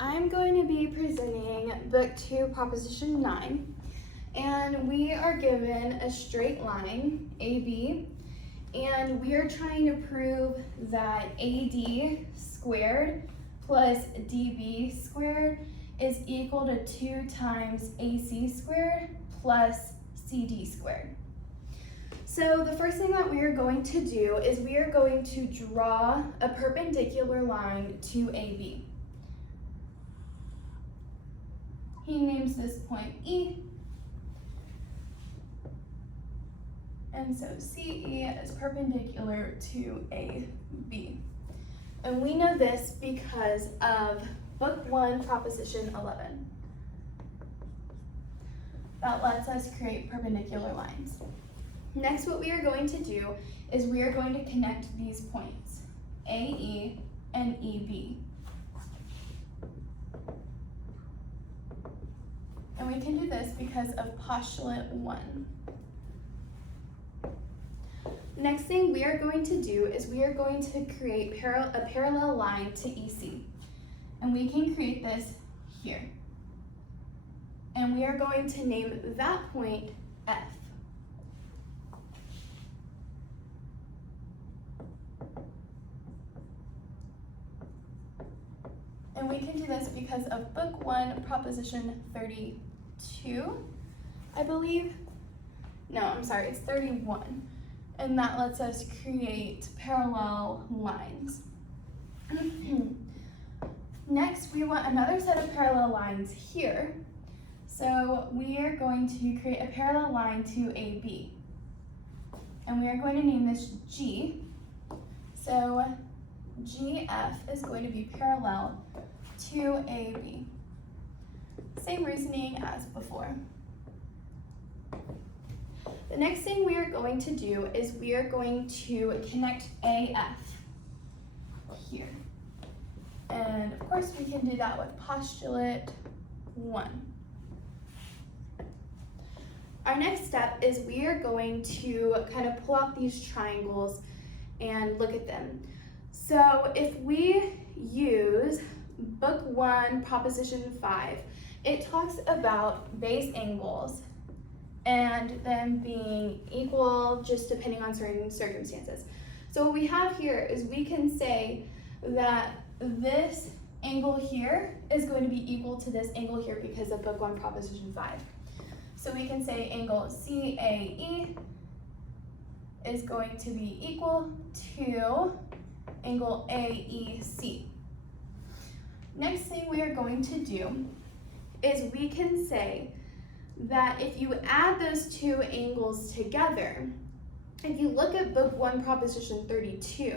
I'm going to be presenting Book 2, Proposition 9, and we are given a straight line, AB, and we are trying to prove that AD squared plus DB squared is equal to 2 times AC squared plus CD squared. So the first thing that we are going to do is we are going to draw a perpendicular line to AB. He names this point E, and so CE is perpendicular to AB. And we know this because of Book 1, Proposition 11. That lets us create perpendicular lines. Next, what we are going to do is we are going to connect these points, AE and EB. And we can do this because of postulate 1. Next thing we are going to do is we are going to create a parallel line to EC. And we can create this here. And we are going to name that point F. And we can do this because of Book 1, Proposition 32, I believe. No, I'm sorry, it's 31. And that lets us create parallel lines. Next, we want another set of parallel lines here. So we are going to create a parallel line to AB. And we are going to name this G. So GF is going to be parallel to AB. Same reasoning as before. The next thing we are going to do is we are going to connect AF here. And of course we can do that with postulate 1. Our next step is we are going to kind of pull out these triangles and look at them. So if we use Book 1, Proposition 5, it talks about base angles and them being equal just depending on certain circumstances. So what we have here is we can say that this angle here is going to be equal to this angle here because of Book 1, Proposition 5. So we can say angle CAE is going to be equal to angle AEC. Next thing we are going to do is we can say that if you add those two angles together, if you look at Book 1, Proposition 32,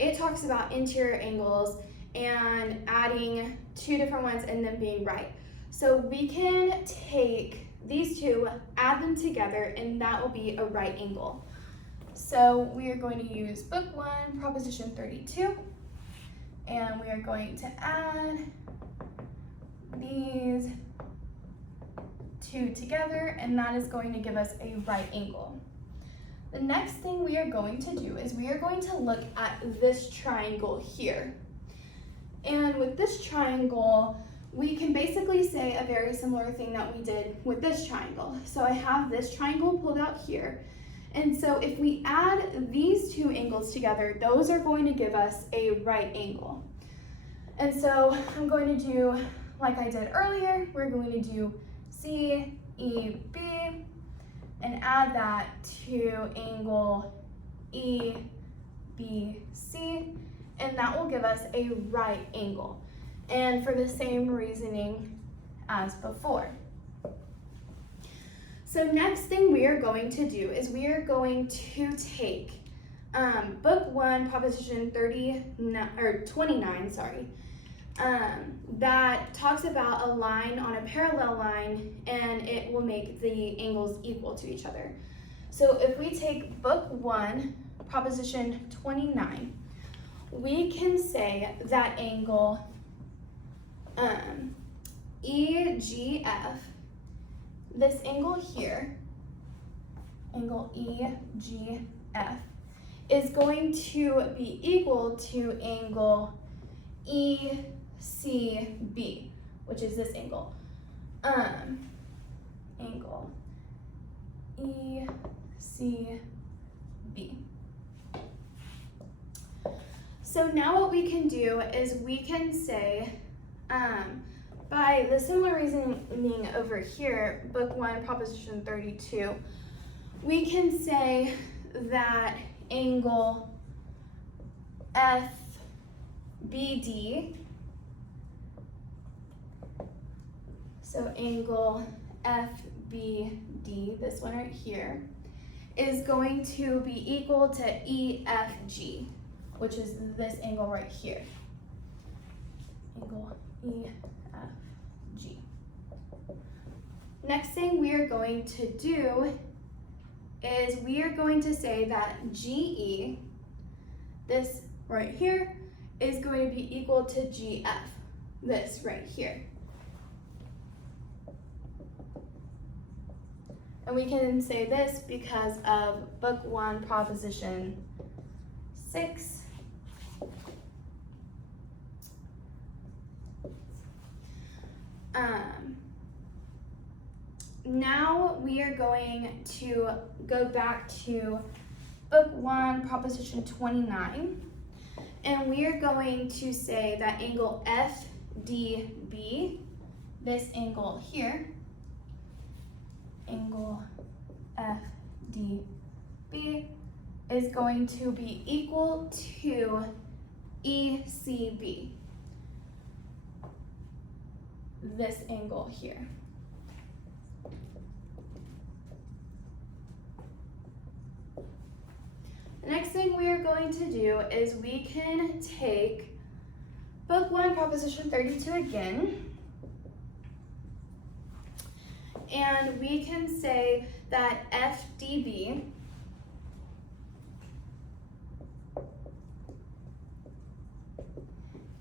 it talks about interior angles and adding two different ones and them being right. So we can take these two, add them together, and that will be a right angle. So we are going to use Book 1, Proposition 32, and we are going to add these two together, and that is going to give us a right angle. The next thing we are going to do is we are going to look at this triangle here. And with this triangle, we can basically say a very similar thing that we did with this triangle. So I have this triangle pulled out here. And so if we add these two angles together, those are going to give us a right angle. And so I'm going to do, like I did earlier, we're going to do CEB and add that to angle EBC, and that will give us a right angle. And for the same reasoning as before. So next thing we are going to do is we are going to take Book 1, Proposition 29, that talks about a line on a parallel line, and it will make the angles equal to each other. So if we take Book 1, Proposition 29, we can say that angle EGF, this angle here, angle EGF, is going to be equal to angle ECF. ECB, which is this angle. Angle ECB. So now what we can do is we can say, by the similar reasoning over here, book 1, proposition 32, we can say that angle FBD, so angle FBD, this one right here, is going to be equal to EFG, which is this angle right here. Angle EFG. Next thing we are going to do is we are going to say that GE, this right here, is going to be equal to GF, this right here. And we can say this because of book 1, proposition 6. Now we are going to go back to book 1, proposition 29, and we are going to say that angle FDB, this angle here, angle FDB, is going to be equal to ECB, this angle here. The next thing we are going to do is we can take book 1, proposition 32 again, and we can say that FDB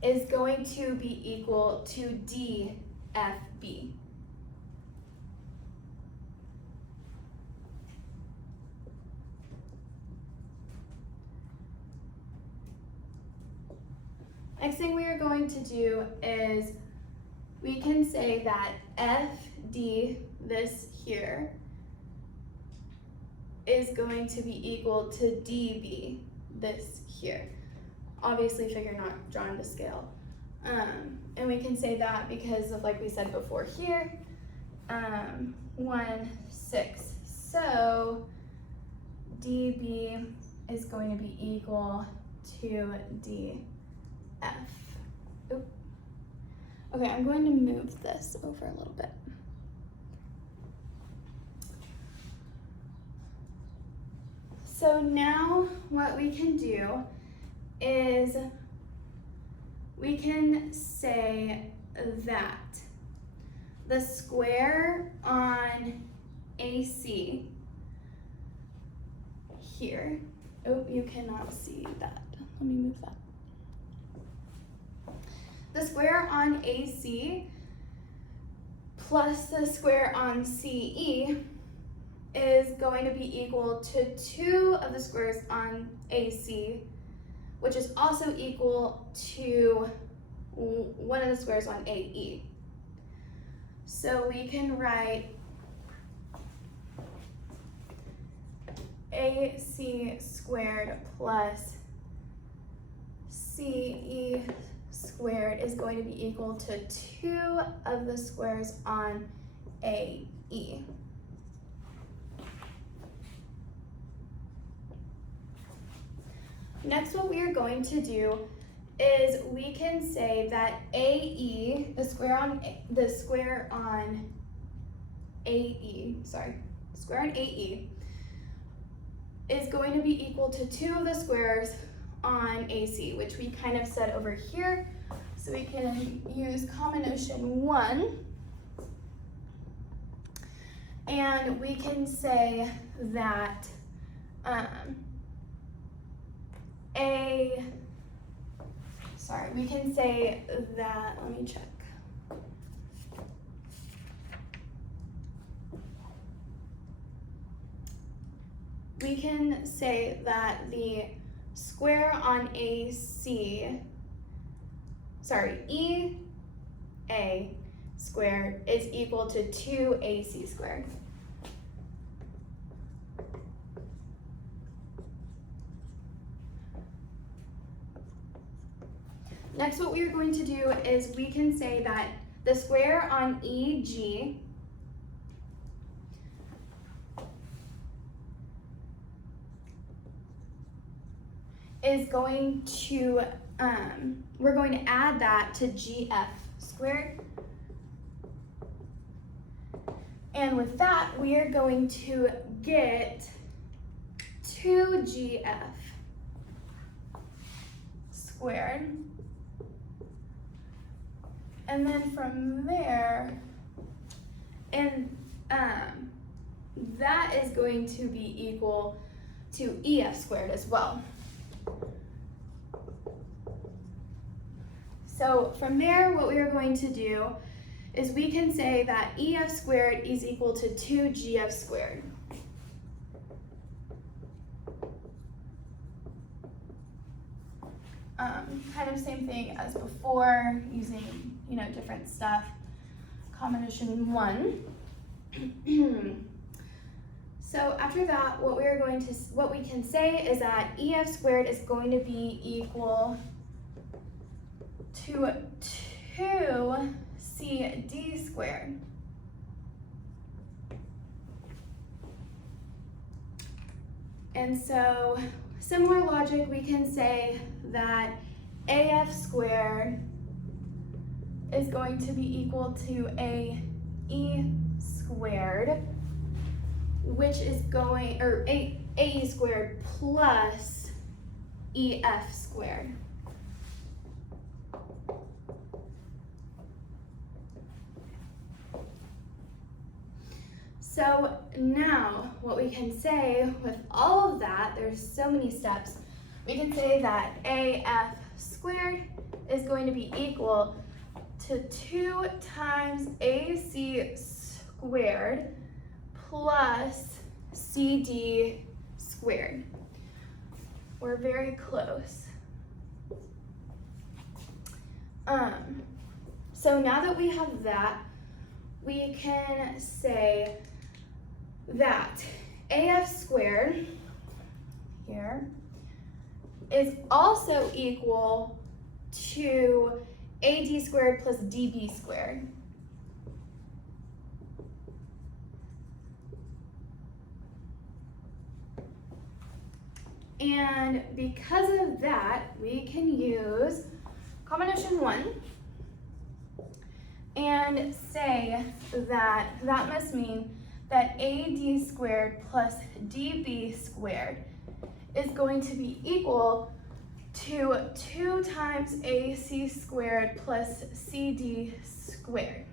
is going to be equal to DFB. Next thing we are going to do is we can say that FD, this here, is going to be equal to DB, this here. Obviously, if you're not drawing the scale. And we can say that because of, like we said before here, 1, 6. So DB is going to be equal to DF. Oop. Okay, I'm going to move this over a little bit. So now what we can do is we can say that the square on AC here, oh, you cannot see that. Let me move that. The square on AC plus the square on CE is going to be equal to 2 of the squares on AC, which is also equal to 1 of the squares on AE. So we can write AC squared plus CE squared is going to be equal to 2 of the squares on AE. Next, what we are going to do is we can say that AE, the square on AE, is going to be equal to 2 of the squares on AC, which we kind of said over here. So we can use common notion 1, and we can say that we can say that, let me check. We can say that the square on AC EA squared is equal to 2AC squared. Next, what we are going to do is we can say that the square on EG is going to, we're going to add that to GF squared. And with that, we are going to get 2GF squared. And then from there, and that is going to be equal to EF squared as well. So from there, what we are going to do is we can say that EF squared is equal to 2GF squared. Kind of same thing as before, using, different stuff. Combination 1. So after that, what we can say is that EF squared is going to be equal to 2CD squared. And so, similar logic, we can say that AF squared is going to be equal to AE squared, which is going, or AE squared plus EF squared. So now what we can say with all of that, there's so many steps, we can say that AF squared is going to be equal to 2 times AC squared plus CD squared. We're very close. So now that we have that, we can say that AF squared here is also equal to AD squared plus DB squared. And because of that, we can use combination 1 and say that that must mean that AD squared plus DB squared is going to be equal to 2 times AC squared plus CD squared.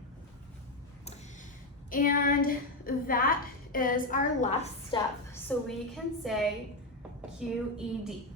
And that is our last step, so we can say QED.